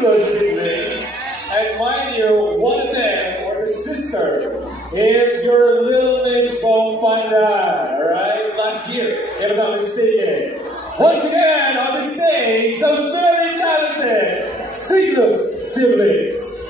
Siglos siblings. And mind you, one of them, or the sister, is your little Miss Bompanda, alright? Last year, if I'm not mistaken. Once again, on the stage, some very talented Siglos siblings.